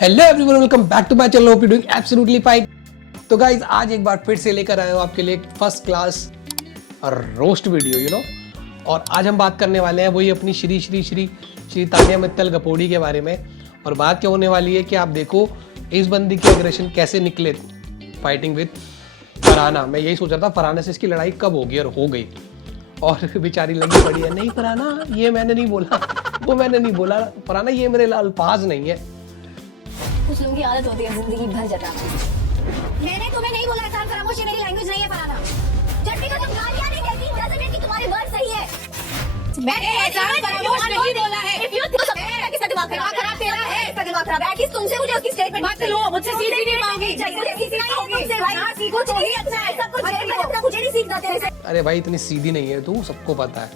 Hello everyone, welcome back to my channel. Hope you doing absolutely fine. तो guys आज एक बार फिर से लेकर आए हो आपके लिए फर्स्ट क्लास रोस्ट वीडियो और आज हम बात करने वाले हैं वही अपनी श्री तानिया मित्तल गपोड़ी के बारे में। और बात क्या होने वाली है कि आप देखो इस बंदी की एग्रेशन कैसे निकले फाइटिंग विद फरहाना। मैं यही सोच रहा था फरहाना से इसकी लड़ाई कब होगी और हो गई, और बेचारी लगी पड़ी है। नहीं फरहाना, ये मैंने नहीं बोला, वो मैंने नहीं बोला, फरहाना ये मेरे अल्फाज नहीं है। कुछ लोगों की आदत होती है जिंदगी भर जताना। मैंने तुम्हें नहीं बोला एहसान फरामोश, ये मेरी लैंग्वेज नहीं है फरहाना। जब भी तुम गालियां नहीं देती डजंट मीन कि तुम्हारे वर्ड सही है। मैंने एहसान फरामोश नहीं बोला है। इफ यू किसका दिमाग खराब तेरा है, इसका दिमाग खराब है। एटलीस्ट तुमसे मुझे उसकी स्टेटमेंट मत लो, मुझसे सीख भी नहीं पाओगी। मुझे सीख नहीं पाओगी भाई, ना सीखो चाहिए अच्छा है सब कुछ अपना मुझे नहीं सीखना तेरे से। अरे भाई इतनी सीधी नहीं है तू, सबको पता है।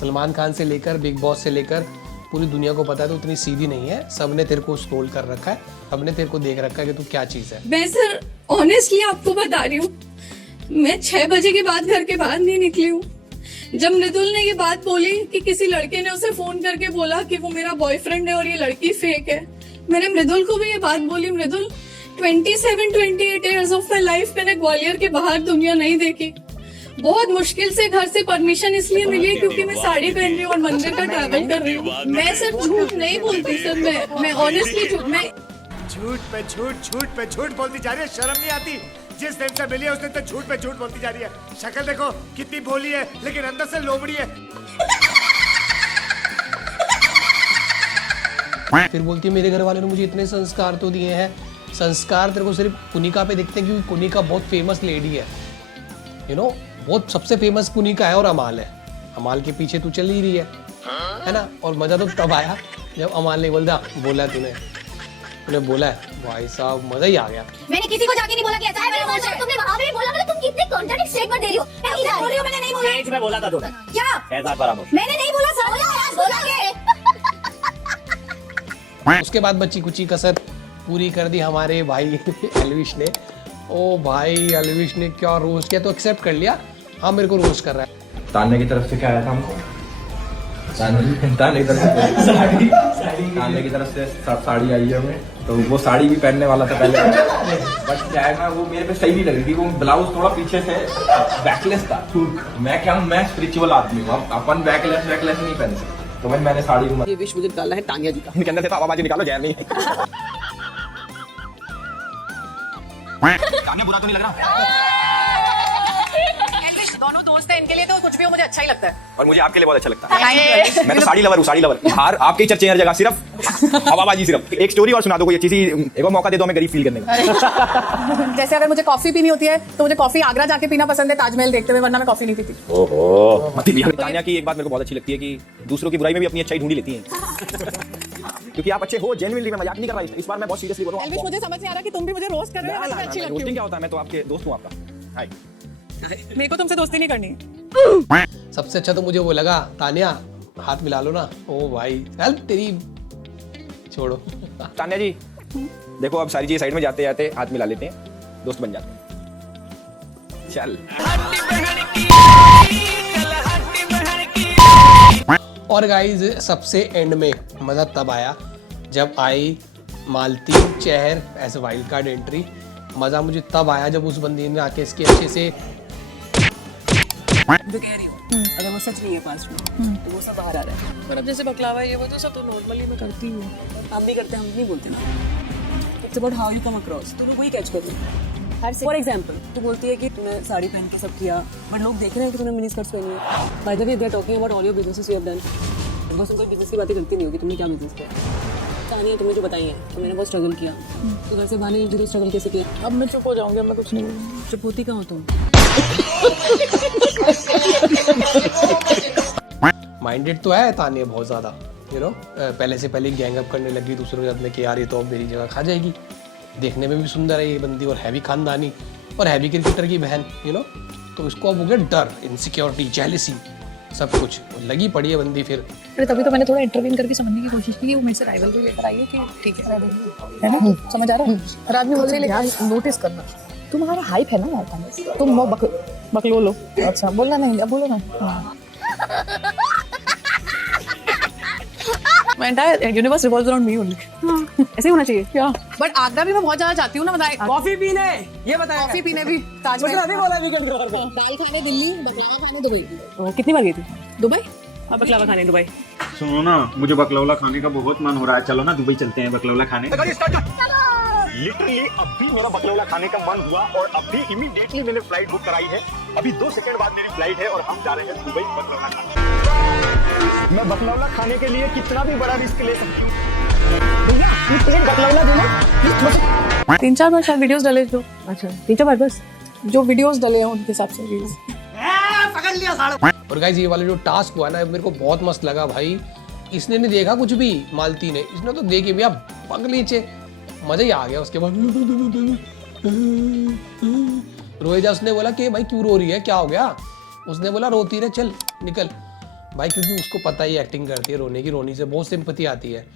सलमान खान से लेकर बिग बॉस से लेकर पूरी दुनिया को पता है तो इतनी सीधी नहीं है। सबने तेरे को स्क्रॉल कर रखा है, सबने तेरे को देख रखा है कि तू क्या चीज है। मैं सर ऑनेस्टली आपको बता रही हूँ, मैं 6 बजे के बाद घर के बाहर नहीं निकली हूँ। जब मृदुल ने ये बात बोली कि किसी लड़के ने उसे फोन करके बोला कि वो मेरा बॉयफ्रेंड है और ये लड़की फेक है, मैंने मृदुल को भी ये बात बोली, मृदुल 27-28 ईयर्स ऑफ माई लाइफ मैंने ग्वालियर के बाहर दुनिया नहीं देखी। बहुत मुश्किल से घर से परमिशन इसलिए मिली है क्योंकि मैं साड़ी पहन रही हूँ और मंदिर का ट्रैवल कर रही हूँ। मैं सर झूठ नहीं बोलती सर, मैं ऑनेस्टली झूठ पे झूठ बोलती जा रही है। शर्म नहीं आती? जिस दिन से मिली है उस दिन तक झूठ पे झूठ बोलती जा रही है। शक्ल देखो कितनी भोली है लेकिन अंदर से लोमड़ी है। फिर बोलती है मेरे घर वालों ने मुझे इतने संस्कार तो दिए हैं। संस्कार तेरे को सिर्फ कुनिका पे दिखते हैं क्योंकि कुनिका बहुत फेमस लेडी है, बहुत सबसे फेमस कुनिका है और अमाल है। अमाल के पीछे तू चल ही रही है ना। और मजा तो तब आया जब अमाल ने बोला तूने बोला है भाई साहब, मजा ही आ गया। मैंने किसी को जाके नहीं बोला कि ऐसा है, मैंने बोला तुमने वहां भी बोला, मतलब तुम कितने कॉन्ट्रडिक्ट स्टेटमेंट दे रही हो। मैं इधर बोल रही हूं, मैंने नहीं बोला। स्टेज में बोला था तूने क्या एहसान फरामोश? मैंने नहीं बोला सर, बोला के उसके बाद बच्ची कुची कसर पूरी कर दी हमारे भाई एल्विश ने। ओ भाई एल्विश ने क्या रोस्ट किया, तो एक्सेप्ट कर लिया। हाँ मेरे को रोस्ट कर रहा है। तान्या की तरफ से क्या आया था हमको? तान्या की तरफ से साड़ी आई है हमें, तो वो साड़ी भी पहनने वाला था पहले, बट क्या है ना वो मेरे पे सही नहीं लग रही थी। वो ब्लाउज थोड़ा पीछे से बैकलेस था। मैं क्या हूँ, मैं स्पिरिचुअल आदमी हूँ, अपन बैकलेस नहीं पहन सकते। तो भाई मैंने साड़ी को ये विश मुझे डालना है तानिया जी का। उनके अंदर से आवाज निकालो, जहर नहीं। तानिया बुरा तो नहीं लग रहा? दोनों दोस्त हैं, इनके लिए तो कुछ भी हो मुझे अच्छा ही लगता है। और मुझे आपके लिए बहुत अच्छा लगता है। मैं तो साड़ी लवर हूँ, साड़ी लवर। हार आपकी चर्चे हर जगह, सिर्फ हवाबाजी। सिर्फ एक स्टोरी और सुना दो कोई अच्छी सी, एक और मौका दे दो हमें गरीब फील करने का। जैसे अगर मुझे कॉफी पीनी होती है तो मुझे कॉफी आगरा जाके पीना पसंद है, ताजमहल देखते हुए, वरना मैं कॉफी नहीं पीती। ओहो तानिया की एक बात मेरे को बहुत अच्छी लगती है कि दूसरों की बुराई में भी अपनी अच्छाई ढूंढी लेती हैं। क्योंकि आप अच्छे हो, जेन्युइनली, मैं मजाक नहीं कर रहा। इस बार मैं बहुत सीरियसली बोल रहा हूँ। एल्विश, मुझे समझ नहीं आ रहा कि तुम भी मुझे रोस्ट कर रहे हो। मैं अच्छी लगती रोस्टिंग क्या होता है? मैं तो आपके दोस्त हूँ आपका। हाय, मेरे को तुमसे दोस्ती नहीं करनी। सबसे अच्छा तो मुझे वो लगा, तानिया हाथ मिला लो ना। ओ भाई चल तेरी छोड़ो। तान्या जी देखो, अब सारी चीजें साइड में जाते जाते हाथ मिला लेते हैं, दोस्त बन जाते हैं। चल। और गाइज सबसे एंड में मजा तब आया जब आई Malti Chahar as wild card entry. मजा मुझे तब आया जब उस बंदी ने आके इसके अच्छे से जो कह रही हूँ, अगर वो सच नहीं है पास में तो वो सब बाहर आ रहा है। पर अब जैसे बकलावा ये वो तो सब तो नॉर्मली मैं करती हूँ, आप भी करते हैं, हम नहीं बोलते ना। It's about how you come across. तो वही कैच करते हैं। फॉर एग्जाम्पल तू बोलती है कि तूने साड़ी पहन के सब किया, बट लोग देख रहे हैं कि तूने मिनी स्कर्ट्स पहनी है। By the way they are talking about all your businesses you have done. बस कोई बिजनेस की बातें करती नहीं होगी, तुमने क्या बिजनेस किया। कहानियाँ तुमने जो बताई हैं कि मैंने बहुत स्ट्रगल किया, तो घर से बाहर नहीं निकली, स्ट्रगल कैसे किया। अब मैं चुप हो जाऊंगी, अब मैं कुछ नहीं बोलूंगी। चुप होती कहाँ हो तुम? माइंडेड तो है तानिया बहुत ज्यादा, पहले से पहले गैंग अप करने लगी दूसरों के साथ में कि यार ये तो अब मेरी जगह खा जाएगी। देखने में भी सुंदर है ये बंदी और हैवी खानदानी और हैवी क्रिकेटर की बहन, तो इसको अब हो गया डर, इनसिक्योरिटी, जेलसी, सब कुछ लगी पड़ी है बंदी। फिर अरे तभी तो मैंने थोड़ा इंटरवीन करके समझने की कोशिश की कि वो मेरे से राइवल को लेकर आई है कि ठीक है ना, समझ आ रहा है। और आदमी बोल रहे यार नोटिस करना, तुम्हारा हाइप है ना यार, तुम बकलो लो। अच्छा बोलना नहीं, अब बोलो ना। My entire universe revolves around me only. ऐसे ही होना चाहिए क्या? But आगरा भी मैं बहुत ज्यादा चाहती हूँ ना, बताए कॉफी पीने ये बताया कॉफी पीने भी, ताजमहल अभी बोला विकेंद्र दाल खाने दिल्ली, बकलावा खाने दुबई। कितनी बार गई थी दुबई। अब बकलावा खाने दुबई सुनो ना, मुझे बकलौला खाने का बहुत मन हो रहा है, चलो ना दुबई चलते हैं बकलौला खाने। लिटरली अभी मेरा बकलौला खाने का मन हुआ और अभी इमीडिएटली मैंने फ्लाइट बुक कराई है। अभी 2 सेकंड बाद मेरी फ्लाइट है और हम जा रहे हैं दुबई बकलौला खाने। मैं बकलौला खाने के लिए कितना भी बड़ा रिस्क ले सकती हूँ। भैया प्लेट बकलौला दो ना। 3-4 बार शायद वीडियोस डले जो, अच्छा 3-4 बार बस जो वीडियोस डले हैं उनके हिसाब से रील्स। और गाइज ये वाला जो टास्क हुआ ना, मेरे को बहुत मस्त लगा भाई। इसने नहीं देखा कुछ भी, मालती ने, इसने तो देखे भैया पग नीचे, मजा ही आ गया। उसके बाद रोहिजा, उसने बोला कि भाई क्यों रो रही है, क्या हो गया? उसने बोला रोती रहे, चल निकल भाई, क्योंकि उसको पता ही एक्टिंग करती है रोने की, रोनी से बहुत सिंपैथी आती है।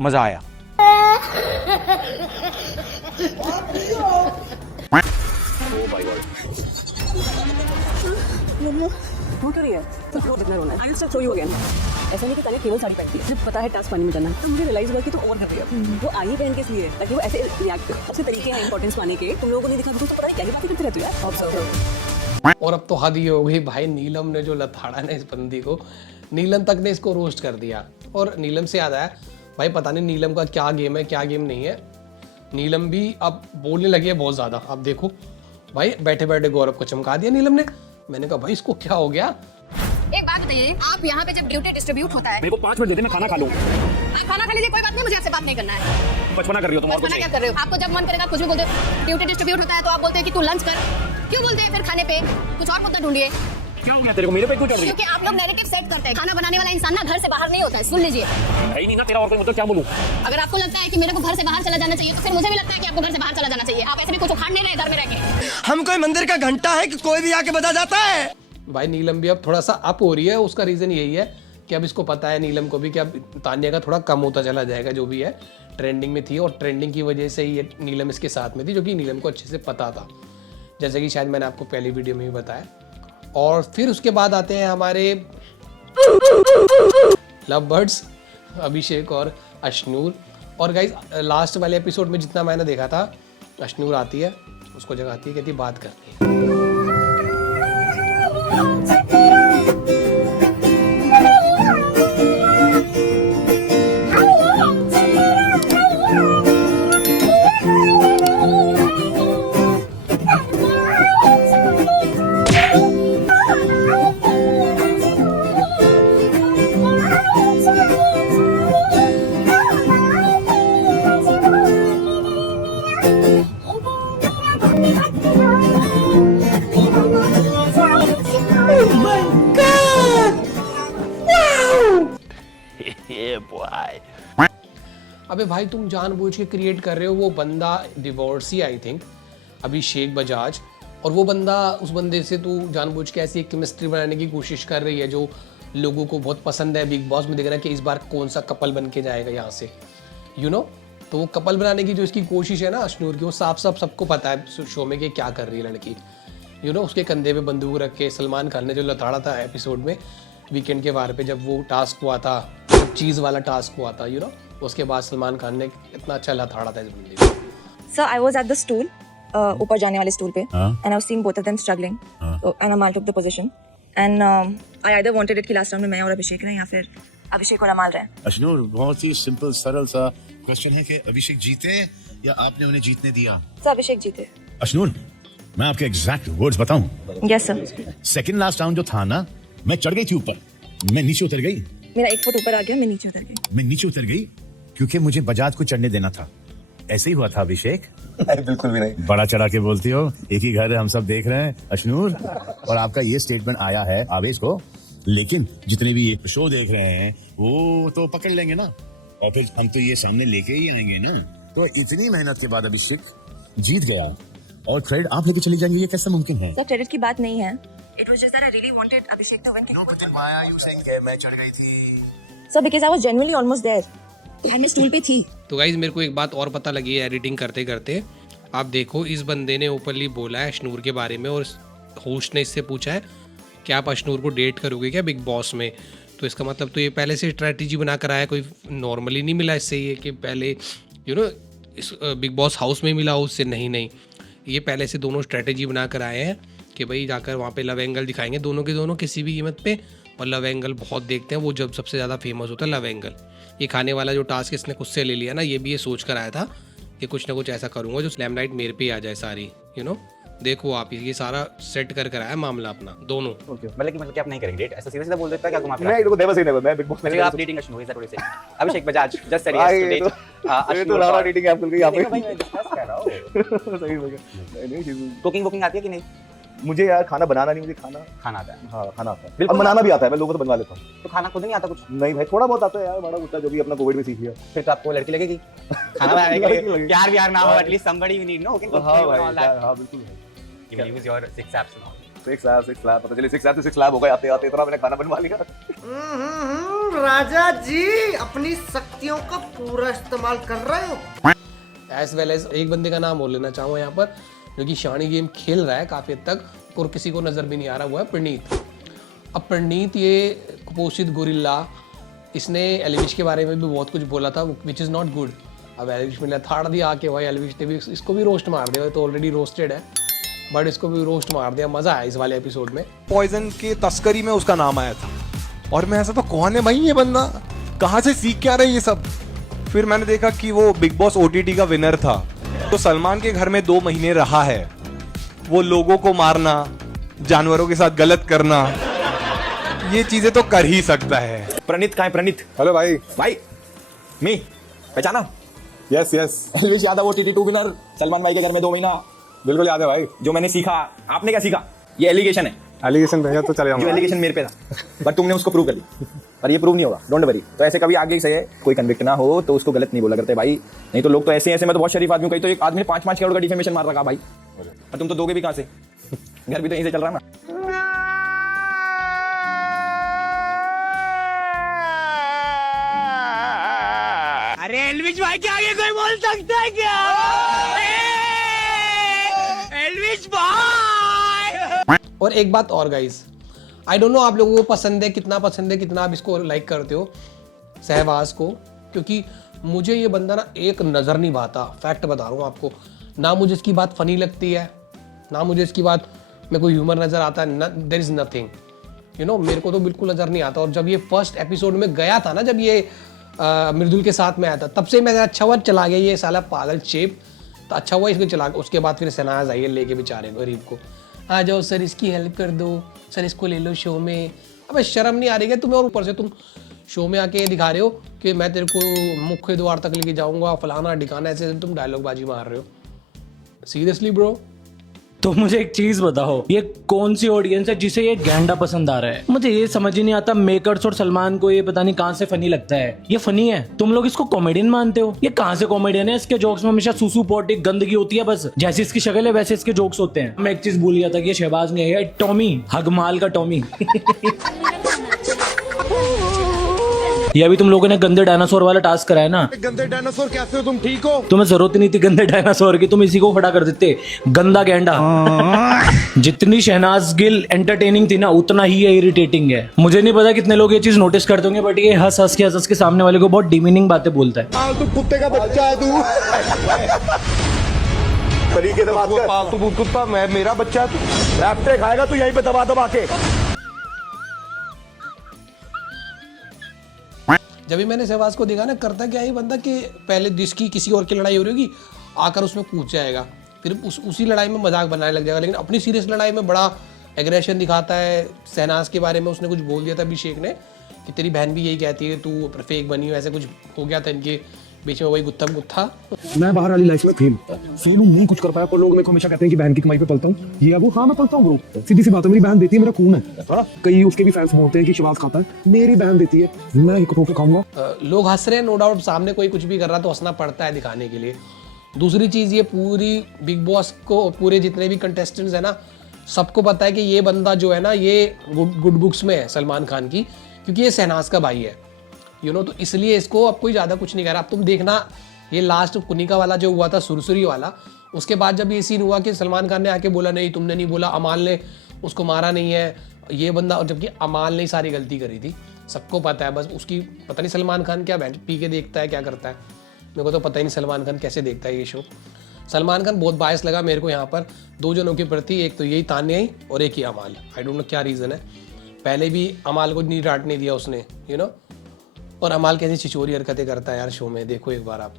मजा आया। वो क्यों रही है? तो वो कितना रोना है? I will start show you again. ऐसा नहीं कि ताने केवल साड़ी पहनती है, जब पता है टास्क पानी में करना है तो मुझे रियलाइज हुआ कि तो और कर रही है। वो आई पहन के इसलिए ताकि वो ऐसे रिएक्ट करे। उसके तरीके हैं इंपॉर्टेंस पाने के, तुम लोगों को नहीं दिखा, तो पता नहीं क्या ही बातें करते रहते हो यार। ऑब्जर्व। और अब तो हद ही हो गई भाई, नीलम ने जो लथाड़ा ना इस बंदी को, नीलम तक ने इसको रोस्ट कर दिया। और नीलम से याद आया भाई, पता नहीं नीलम का क्या गेम है क्या गेम नहीं है। नीलम भी अब बोलने लगी है बहुत ज़्यादा। अब देखो भाई, बैठे बैठे गौरव को चमका दिया नीलम ने। मैंने कहा भाई इसको क्या हो गया? एक बात बताइए, आप यहाँ पे जब ड्यूटी डिस्ट्रीब्यूट होता है, मेरे को 5 मिनट दे दे, मैं खाना खा लूँ। आप खाना खा लीजिए, कोई बात नहीं, मुझे आपसे बात नहीं करना है। बचपना कर रही हो तुम और कुछ खाना क्या नहीं। कर रहे हो? आपको जब मन करेगा आप कुछ भी बोलते हो। ड्यूटी डिस्ट्रीब्यूट होता है तो आप बोलते हैं कि तू लंच कर, क्यों बोलते हैं फिर खाने पे कुछ और मुद्दा ढूंढिए? क्या हो गया तेरे को, मेरे पे क्यों चढ़ रही है? क्योंकि आप लोग नैरेटिव सेट करते हैं। खाना बनाने वाला इंसान ना घर से बाहर नहीं होता है, सुन लीजिए। है ही नहीं ना तेरा, और कोई मतलब क्या बोलूं? अगर आपको लगता है कि मेरे को घर से बाहर चला जाना चाहिए, तो फिर मुझे भी लगता है कि आपको घर से बाहर चला जाना चाहिए। आप ऐसे भी कुछ उखाड़ नहीं रहे घर में रह के। हम कोई मंदिर का घंटा है कि कोई भी आके बजा जाता है? भाई नीलम भी अब थोड़ा सा अप हो रही है। उसका रीज़न यही है कि अब इसको पता है नीलम को भी कि अब तान्या का थोड़ा कम होता चला जाएगा, जो भी है ट्रेंडिंग में थी, और ट्रेंडिंग की वजह से ही ये नीलम इसके साथ में थी, जो कि नीलम को अच्छे से पता था, जैसे कि शायद मैंने आपको पहली वीडियो में भी बताया। और फिर उसके बाद आते हैं हमारे लव बर्ड्स अभिषेक और अश्नूर। और गाइज लास्ट वाले एपिसोड में जितना मैंने देखा था, अश्नूर आती है, उसको जगाती है, कहती है बात करनी है। अबे भाई तुम जानबूझ के क्रिएट कर रहे हो। वो बंदा डिवोर्सी आई थिंक, अभिषेक बजाज, और वो बंदा, उस बंदे से तू जानबूझ के ऐसी एक केमिस्ट्री बनाने की कोशिश कर रही है जो लोगों को बहुत पसंद है। बिग बॉस में देख रहा है कि इस बार कौन सा कपल बन के जाएगा यहाँ से, यू नो। तो वो कपल बनाने की जो इसकी कोशिश है ना अश्नूर की, वो साफ साफ सबको पता है शो में कि क्या कर रही है लड़की, यू नो। उसके कंधे पे बंदूक रख के सलमान खान ने जो लताड़ा था एपिसोड में वीकेंड के वार पे, जब वो टास्क हुआ था, चीज़ वाला टास्क हुआ था, यू नो, उसके बाद सलमान खान ने इतना अच्छा लताड़ा था इस बंदे को। So I was at the stool, ऊपर जाने वाले stool पे, and I was seeing both of them struggling. So, and Amal took the position, and I either wanted it कि last round में मैं और अभिषेक रहें या फिर अभिषेक और अमाल रहें. अश्नूर, बहुत ही सिंपल सरल सा क्वेश्चन है कि अभिषेक जीते या आपने उन्हें जीतने दिया? So अभिषेक जीते. अश्नूर, मैं आपके एग्जैक्ट वर्ड्स बताऊं? Yes sir. Second last round जो था ना, मैं चढ़ गई थी ऊपर, मैं नीचे उतर गई. मेरा 1 फुट ऊपर आ गया, मैं नीचे उतर गई. मैं नीचे उतर गई क्योंकि मुझे बजाज को चढ़ने देना था. ऐसे ही हुआ था अभिषेक? नहीं, बिल्कुल भी नहीं. बड़ा चढ़ा के बोलती हो, एक ही घर है, हम सब देख रहे हैं अश्नूर. और आपका ये स्टेटमेंट आया है आवेश को, लेकिन जितने भी ये शो देख रहे हैं वो तो पकड़ लेंगे ना, और फिर हम तो ये सामने लेके ही आएंगे ना. तो इतनी मेहनत के बाद अभिषेक जीत गया और क्रेडिट आप लेके चले जाएंगे, ये कैसे मुमकिन है? सर क्रेडिट की बात नहीं है. It was just that I really wanted Abhishek to win. No, but then why are you saying कि मैं चढ़ गई थी? Sir because I was genuinely almost there. मैं स्टूल पे थी. तो गाइज मेरे को एक बात और पता लगी है एडिटिंग करते करते। आप देखो, इस बंदे ने ओपनली बोला है अश्नूर के बारे में, और होस्ट ने इससे पूछा है कि आप अश्नूर को डेट करोगे क्या बिग बॉस में, तो इसका मतलब तो ये पहले से स्ट्रैटेजी बना कर आया, कोई नॉर्मली नहीं मिला इससे, ये कि पहले इस बिग बॉस हाउस में मिला उससे, नहीं, ये पहले से दोनों स्ट्रैटेजी बना कर आए हैं कि भाई जाकर वहाँ पे लव एंगल दिखाएंगे दोनों के दोनों किसी भी कीमत पे, और लव एंगल बहुत देखते हैं, वो जब सबसे ज़्यादा फेमस होता है लव एंगल। ये खाने वाला जो टास्क इसने खुद से ले लिया ना, ये भी ये सोच कर आया था कि कुछ ना कुछ ऐसा करूँगा जो स्लैमलाइट मेरे पे आ जाए सारी, देखो आप ये सारा सेट कर कराया मामला अपना दोनों। मतलब कि आप नहीं करेंगे डेट, ऐसा सीधा बोल देता है क्या तुम? मैं देखो नेवर से नेवर, मैं बिग बॉस में आप dating Ashnoor is that what you say? Abhishek Bajaj just said yes to date Ashnoor. Rana dating app खुल गई यहां पे। भाई मैं डिस्कस कर रहा हूं। सही नहीं कुकिंग वुकिंग आती है कि नहीं? मुझे यार खाना बनाना नहीं, मुझे खाना आता है। हाँ खाना आता है, और बनाना भी आता है, मैं लोगों को तो बनवा लेता हूँ। तो खाना खुद नहीं आता कुछ? नहीं भाई, थोड़ा बहुत आता है यार, बड़ा कुत्ता जो भी अपना कोविड में सीख लिया। फिर तो आपको लड़की लगेगी खाना बनाने के लिए। यार ना हो, at least somebody we need no can cook. हां भाई, हां बिल्कुल है। You will use your 6 apps now. 6 apps पता चले 6 apps से 6 लैब हो गए आते आते, इतना मैंने खाना बनवा लिया। राजा जी अपनी शक्तियों का पूरा इस्तेमाल कर रहे हो। एज वेल एज एक बंदे का नाम बोल लेना चाहूँगा यहाँ पर, जो कि शानी गेम खेल रहा है काफ़ी हद तक और किसी को नज़र भी नहीं आ रहा, वो है प्रणीत। अब प्रणीत ये कुपोषित गोरिल्ला, इसने एलिविश के बारे में भी बहुत कुछ बोला था विच इज़ नॉट गुड। अब एलिविश में थाड़ दिया आके भाई, एलिविश ने भी इसको भी रोस्ट मार दिया, तो ऑलरेडी रोस्टेड है बट इसको भी रोस्ट मार दिया। मज़ा आया इस वाले एपिसोड में। पॉइजन के तस्करी में उसका नाम आया था और मैं ऐसा तो कौन है भाई ये बंदा, कहाँ से सीख क्या रहा है ये सब। फिर मैंने देखा कि वो बिग बॉस OTT का विनर था, तो सलमान के घर में 2 महीने रहा है, वो लोगों को मारना, जानवरों के साथ गलत करना, ये चीजें तो कर ही सकता है। प्रणीत कहाँ है? प्रणीत हेलो भाई। मी पहचाना? Yes Elvish Yadav OTT 2 winner, Salman भाई के घर में 2 महीना। बिल्कुल याद है भाई। जो मैंने सीखा, आपने क्या सीखा? ये एलिगेशन है, एलिगेशन भेजा तो चले जाऊंगा। जो एलिगेशन मेरे पे था बट तुमने उसको प्रूव कर ली, पर ये प्रूव नहीं होगा, डोंट वरी। तो ऐसे कभी आगे से कोई कन्विक्ट ना हो तो उसको गलत नहीं बोला करते भाई, नहीं तो लोग तो ऐसे मैं तो बहुत शरीफ आदमी, कहीं तो एक आदमी ने 5-5 करोड़ का डिफेमेशन मार रखा भाई, और तुम तो दोगे भी कहाँ से? घर भी तो यहीं से चल रहा है ना। अरे एल्विश भाई के आगे कोई बोल सकता है क्या? एल्विश भाई। और एक बात और गाइस, आई डोंट नो आप लोगों को पसंद है कितना आप इसको लाइक करते हो सहवाज को, क्योंकि मुझे ये बंदा ना एक नज़र नहीं भाता, फैक्ट बता रहा हूँ आपको। ना मुझे इसकी बात फनी लगती है, ना मुझे इसकी बात में कोई ह्यूमर नज़र आता है, देयर इज़ नथिंग, मेरे को तो बिल्कुल नज़र नहीं आता। और जब ये फर्स्ट एपिसोड में गया था ना, जब ये मृदुल के साथ में आया था, तब से मैं अच्छा हुआ चला गया ये साला पागल चेप, तो अच्छा हुआ इसको चला गया। उसके बाद फिर शहनाज आई है लेके बेचारे गरीब को, आ जाओ सर इसकी हेल्प कर दो, सर इसको ले लो शो में। अबे शर्म नहीं आ रही है तुम्हें? और ऊपर से तुम शो में आके दिखा रहे हो कि मैं तेरे को मुख्य द्वार तक लेके जाऊंगा, फलाना ढिकाना, ऐसे तुम डायलॉग बाजी मार रहे हो। Seriously bro. तो मुझे एक चीज बताओ, ये कौन सी ऑडियंस है जिसे ये गैंडा पसंद आ रहा है? मुझे ये समझ ही नहीं आता। मेकर्स और सलमान को ये पता नहीं कहाँ से फनी लगता है। ये फनी है, तुम लोग इसको कॉमेडियन मानते हो? ये कहाँ से कॉमेडियन है? इसके जोक्स में हमेशा सुसु पोटी गंदगी होती है, बस जैसी इसकी शक्ल है वैसे इसके जोक्स होते हैं। मैं एक चीज भूल गया था कि ये शहबाज नहीं है, टॉमी हगमाल का टॉमी। ये अभी तुम लोगों ने गंदे डायनासोर वाला टास्क कराया ना। गंदे डायनासोर कैसे हो तुम? ठीक हो? तुम्हें जरूरत ही नहीं थी गंदे डायनासोर की, तुम इसी को खड़ा कर देते, गंदा गैंडा। जितनी शहनाज गिल एंटरटेनिंग थी ना, उतना ही ये इरिटेटिंग है। मुझे नहीं पता कितने लोग ये चीज नोटिस करते होंगे, बट ये हंस हंस के सामने वाले को बहुत डिमीनिंग बातें बोलता है। तू कुत्ते का बच्चा है तू। तरीके से बात कर। पालतू कुत्ता, मैं मेरा बच्चा है तू। रैप्टे खाएगा तू यहीं पे दबा दबा के। जब भी मैंने सहवाज को देखा ना, करता क्या ये बंदा कि पहले जिसकी किसी और की लड़ाई हो रही होगी आकर उसमें कूद जाएगा, फिर उसी लड़ाई में मजाक बनाने लग जाएगा, लेकिन अपनी सीरियस लड़ाई में बड़ा एग्रेशन दिखाता है। शहनाज के बारे में उसने कुछ बोल दिया था अभिषेक ने कि तेरी बहन भी यही कहती है तू फेक बनी हो, ऐसे कुछ हो गया था इनके बीच में, वही गुत्था गुत्था। मैं बाहर वाली लाइफ में फेल हूँ, नहीं कुछ कर पाया, पर लोग मेरे को हमेशा कहते हैं कि बहन की कमाई पे पलता हूँ, ये वो। हाँ मैं पलता हूँ ब्रो, सीधी सी बात है, मेरी बहन देती है, मेरा खून है। कई उसके भी फैंस होते हैं कि शहबाज खाता है, मेरी बहन देती है, मैं एक होकर खाऊंगा। लोग हंस रहे हैं, नो डाउट, सामने कोई कुछ भी कर रहा है तो हंसना पड़ता है दिखाने के लिए। दूसरी चीज़, ये पूरी बिग बॉस को, पूरे जितने भी कंटेस्टेंट्स हैं ना, सबको पता है कि ये बंदा जो है ना, ये गुड बुक्स में है सलमान खान की, क्योंकि ये शहनाज का भाई है, तो इसलिए इसको अब कोई ज़्यादा कुछ नहीं कह रहा। अब तुम देखना, ये लास्ट कुनिका वाला जो हुआ था, सुरसुरी वाला, उसके बाद जब ये सीन हुआ कि सलमान खान ने आके बोला नहीं तुमने नहीं बोला, अमाल ने उसको मारा नहीं है ये बंदा, और जबकि अमाल ने सारी गलती करी थी, सबको पता है, बस उसकी पता नहीं सलमान खान क्या पी के देखता है क्या करता है, मेरे को तो पता ही नहीं सलमान खान कैसे देखता है ये शो। सलमान खान बहुत बायस लगा मेरे को यहाँ पर 2 जनों के प्रति, एक तो यही तान्या ही और एक ही अमाल। आई डोंट नो क्या रीज़न है, पहले भी अमाल को नहीं डांटने दिया उसने, यू नो। और अमाल कैसी छिचोरी हरकतें करता है यार शो में, देखो एक बार आप।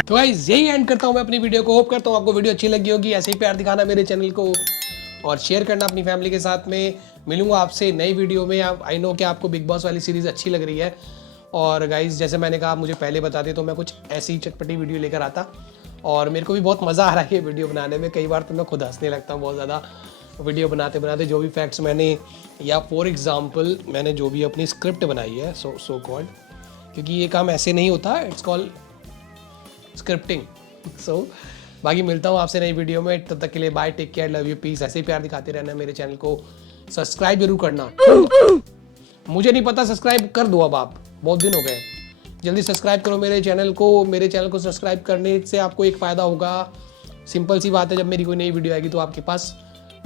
तो गाइस यही एंड करता हूँ मैं अपनी वीडियो को। होप करता हूँ आपको वीडियो अच्छी लगी होगी। ऐसे ही प्यार दिखाना मेरे चैनल को और शेयर करना अपनी फैमिली के साथ में। मिलूंगा आपसे नई वीडियो में। आई नो कि आपको बिग बॉस वाली सीरीज़ अच्छी लग रही है, और गाइस जैसे मैंने कहा मुझे पहले बताते तो मैं कुछ ऐसी चटपटी वीडियो लेकर आता, और मेरे को भी बहुत मज़ा आ रहा है ये वीडियो बनाने में। कई बार तो मैं खुद हंसने लगता हूँ बहुत ज़्यादा वीडियो बनाते बनाते, जो भी फैक्ट्स मैंने, या फॉर एग्जांपल मैंने जो भी अपनी स्क्रिप्ट बनाई है सो कॉल्ड, क्योंकि ये काम ऐसे नहीं होता, इट्स कॉल्ड स्क्रिप्टिंग। सो बाकी मिलता हूँ आपसे नई वीडियो में, तब तक के लिए bye, take care, love you, peace. ऐसे ही प्यार दिखाते रहना। मेरे चैनल को सब्सक्राइब जरूर करना। मुझे नहीं पता, सब्सक्राइब कर दो अब, आप बहुत दिन हो गए, जल्दी सब्सक्राइब करो मेरे चैनल को। मेरे चैनल को सब्सक्राइब करने से आपको एक फ़ायदा होगा, सिंपल सी बात है, जब मेरी कोई नई वीडियो आएगी तो आपके पास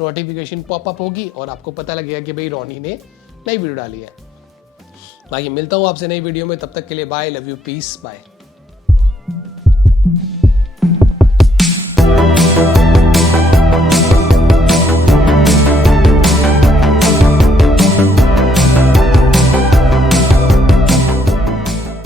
नोटिफिकेशन पॉपअप होगी और आपको पता लगेगा कि भाई रॉनी ने नई वीडियो डाली है। बाकी मिलता हूँ आपसे नई वीडियो में, तब तक के लिए bye, love you, peace, bye.